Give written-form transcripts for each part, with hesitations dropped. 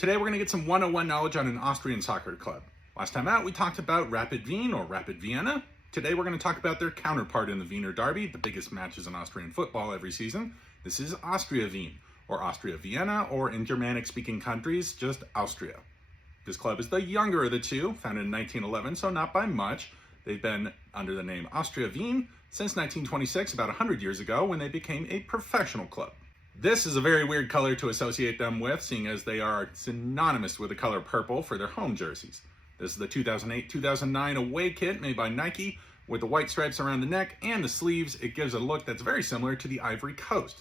Today we're going to get some 101 knowledge on an Austrian soccer club. Last time out we talked about Rapid Wien or Rapid Vienna. Today we're going to talk about their counterpart in the Wiener Derby, the biggest matches in Austrian football every season. This is Austria Wien, or Austria Vienna, or in Germanic-speaking countries, just Austria. This club is the younger of the two, founded in 1911, so not by much. They've been under the name Austria Wien since 1926, about 100 years ago, when they became a professional club. This is a very weird color to associate them with, seeing as they are synonymous with the color purple for their home jerseys. This is the 2008-2009 away kit made by Nike, with the white stripes around the neck and the sleeves. It gives a look that's very similar to the Ivory Coast.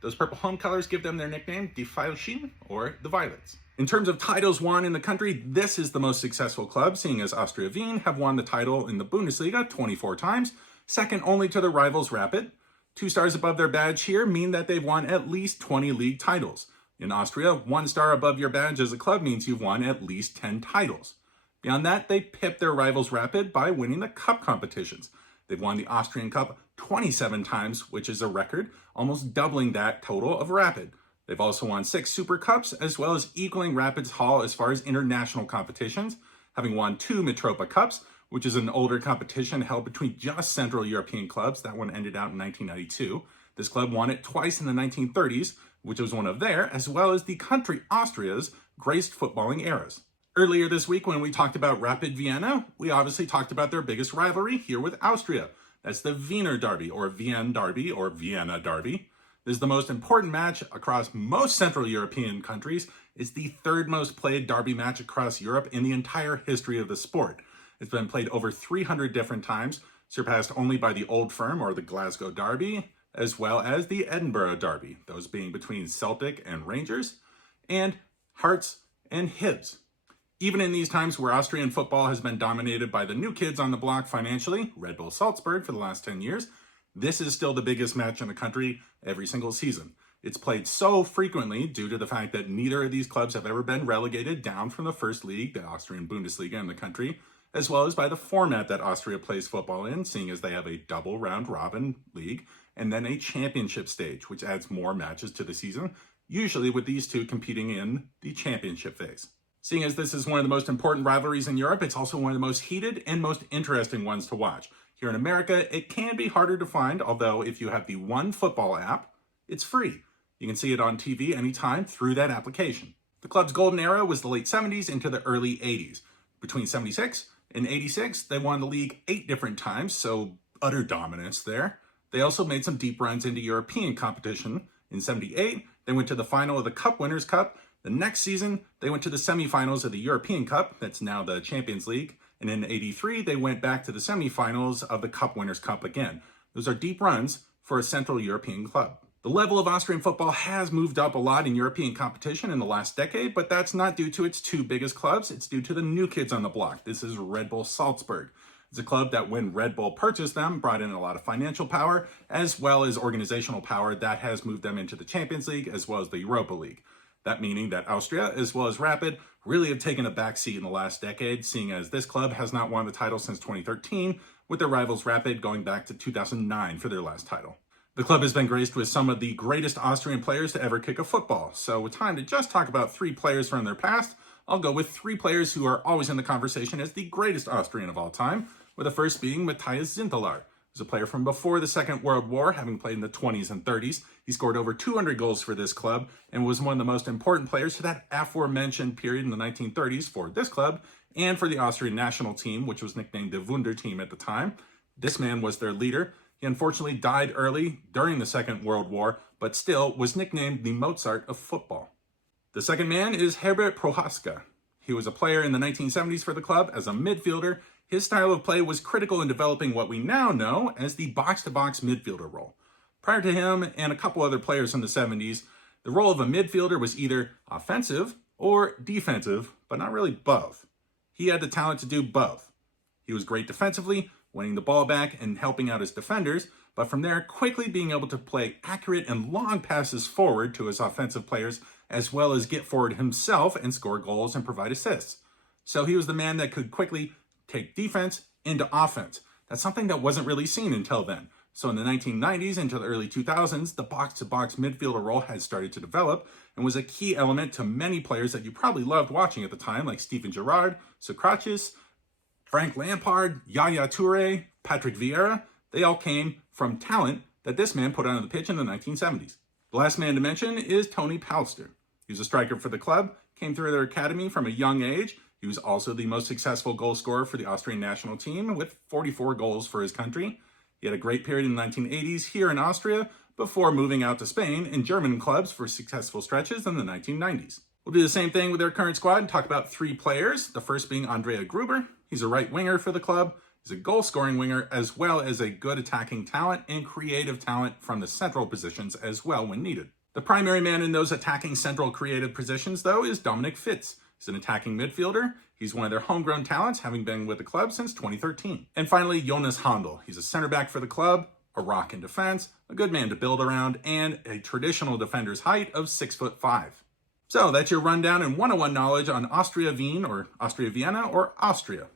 Those purple home colors give them their nickname, Die Veilchen, or the Violets. In terms of titles won in the country, this is the most successful club, seeing as Austria Wien have won the title in the Bundesliga 24 times, second only to their rivals Rapid. 2 stars above their badge here mean that they've won at least 20 league titles. In Austria, 1 star above your badge as a club means you've won at least 10 titles. Beyond that, they pip their rivals Rapid by winning the cup competitions. They've won the Austrian Cup 27 times, which is a record, almost doubling that total of Rapid. They've also won 6 Super Cups, as well as equaling Rapid's haul as far as international competitions, having won 2 Mitropa Cups, which is an older competition held between just Central European clubs. That one ended out in 1992. This club won it twice in the 1930s, which was one of their, as well as the country Austria's, greatest footballing eras. Earlier this week, when we talked about Rapid Vienna, we obviously talked about their biggest rivalry here with Austria. That's the Wiener Derby, or Wien Derby, or Vienna Derby. This is the most important match across most Central European countries. It's the 3rd most played derby match across Europe in the entire history of the sport. It's been played over 300 different times, surpassed only by the Old Firm or the Glasgow Derby, as well as the Edinburgh Derby, those being between Celtic and Rangers, and Hearts and Hibs. Even in these times where Austrian football has been dominated by the new kids on the block financially, Red Bull Salzburg for the last 10 years, this is still the biggest match in the country every single season. It's played so frequently due to the fact that neither of these clubs have ever been relegated down from the first league, the Austrian Bundesliga in the country, as well as by the format that Austria plays football in, seeing as they have a double round-robin league and then a championship stage, which adds more matches to the season, usually with these two competing in the championship phase. Seeing as this is one of the most important rivalries in Europe, it's also one of the most heated and most interesting ones to watch. Here in America, it can be harder to find, although if you have the One Football app, it's free. You can see it on TV anytime through that application. The club's golden era was the late 70s into the early 80s. Between 76 and 86, they won the league 8 different times, so utter dominance there. They also made some deep runs into European competition. In 78, they went to the final of the Cup Winners' Cup. The next season, they went to the semifinals of the European Cup, that's now the Champions League. And in 83, they went back to the semifinals of the Cup Winners' Cup again. Those are deep runs for a Central European club. The level of Austrian football has moved up a lot in European competition in the last decade, but that's not due to its 2 biggest clubs. It's due to the new kids on the block. This is Red Bull Salzburg. It's a club that when Red Bull purchased them, brought in a lot of financial power, as well as organizational power that has moved them into the Champions League, as well as the Europa League. That meaning that Austria, as well as Rapid, really have taken a backseat in the last decade, seeing as this club has not won the title since 2013, with their rivals Rapid going back to 2009 for their last title. The club has been graced with some of the greatest Austrian players to ever kick a football. So with time to just talk about 3 players from their past, I'll go with 3 players who are always in the conversation as the greatest Austrian of all time, with the first being Matthias Zintelar. He's a player from before the Second World War, having played in the 20s and 30s. He scored over 200 goals for this club and was one of the most important players to that aforementioned period in the 1930s for this club and for the Austrian national team, which was nicknamed the Wunder team at the time. This man was their leader. He unfortunately died early during the Second World War, but still was nicknamed the Mozart of football. The second man is Herbert Prohaska. He was a player in the 1970s for the club as a midfielder. His style of play was critical in developing what we now know as the box-to-box midfielder role. Prior to him and a couple other players in the 70s, the role of a midfielder was either offensive or defensive, but not really both. He had the talent to do both. He was great defensively, winning the ball back and helping out his defenders, but from there, quickly being able to play accurate and long passes forward to his offensive players, as well as get forward himself and score goals and provide assists. So he was the man that could quickly take defense into offense. That's something that wasn't really seen until then. So in the 1990s into the early 2000s, the box-to-box midfielder role had started to develop and was a key element to many players that you probably loved watching at the time, like Steven Gerrard, Socrates, Frank Lampard, Yaya Toure, Patrick Vieira. They all came from talent that this man put onto the pitch in the 1970s. The last man to mention is Tony Pallister. He was a striker for the club, came through their academy from a young age. He was also the most successful goal scorer for the Austrian national team with 44 goals for his country. He had a great period in the 1980s here in Austria before moving out to Spain and German clubs for successful stretches in the 1990s. We'll do the same thing with their current squad and talk about 3 players. The first being Andrea Gruber. He's a right winger for the club. He's a goal-scoring winger as well as a good attacking talent and creative talent from the central positions as well when needed. The primary man in those attacking central creative positions, though, is Dominik Fitz. He's an attacking midfielder. He's one of their homegrown talents, having been with the club since 2013. And finally, Jonas Handel. He's a center back for the club, a rock in defense, a good man to build around, and a traditional defender's height of 6'5". So that's your rundown and 101 knowledge on Austria Wien or Austria Vienna or Austria.